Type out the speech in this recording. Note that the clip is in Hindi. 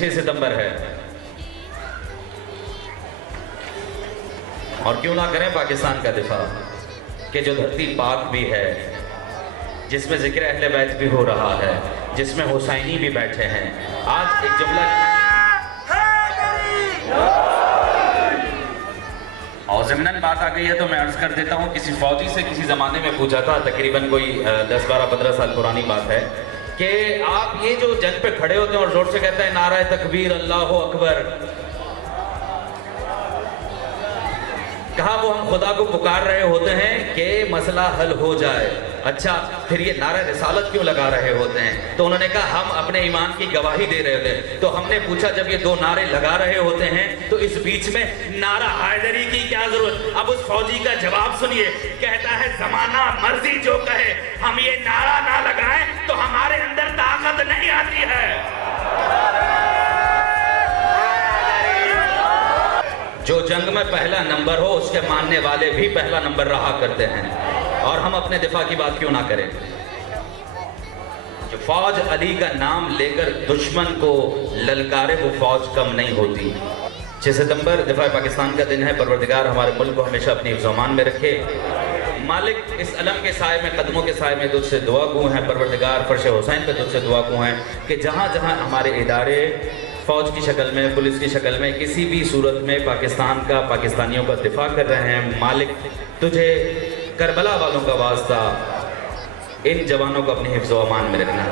6 सितंबर है और क्यों ना करें पाकिस्तान का दिफा कि जो धरती पाक भी है, जिसमें जिक्र अहले बैत भी हो रहा है, जिसमें हुसैनी भी बैठे हैं। आज एक जुमला और ज़मीनन बात आ गई है तो मैं अर्ज कर देता हूँ, किसी फौजी से किसी ज़माने में पूछा था, तकरीबन कोई 10, 12, 15 साल पुरानी बात है, कि आप ये जो जंग पे खड़े होते हैं और जोर से कहते हैं नारा तकबीर अल्लाह अकबर, कहा वो हम खुदा को पुकार रहे होते हैं कि मसला हल हो जाए। अच्छा, फिर ये नारा रिसालत क्यों लगा रहे होते हैं? तो उन्होंने कहा हम अपने ईमान की गवाही दे रहे होते हैं। तो हमने पूछा जब ये दो नारे लगा रहे होते हैं तो इस बीच में नारा हैदरी की क्या जरूरत? अब उस फौजी का जवाब सुनिए, कहता है जमाना मर्जी जो कहे, हम ये नारा ना लगाएं तो हमारे अंदर ताकत नहीं आती है। जो जंग में पहला नंबर हो उसके मानने वाले भी पहला नंबर रहा करते हैं, और हम अपने दिफा की बात क्यों ना करें। जो फौज अली का नाम लेकर दुश्मन को ललकारे वो फौज कम नहीं होती। 6 सितंबर दिफा पाकिस्तान का दिन है। परवरदिगार हमारे मुल्क को हमेशा अपनी ज़मान में रखे। मालिक इस अलम के साए में, कदमों के साए में तुझसे दुआ गो हैं। परवरदिगार फर्श हुसैन पे तुझसे दुआ गो हैं कि जहाँ जहाँ हमारे इदारे फौज की शक्ल में, पुलिस की शक्ल में, किसी भी सूरत में पाकिस्तान का, पाकिस्तानियों का दिफा कर रहे हैं, मालिक तुझे करबला वालों का वास्ता इन जवानों को अपनी हिफ्ज़-ओ-अमान में रखना।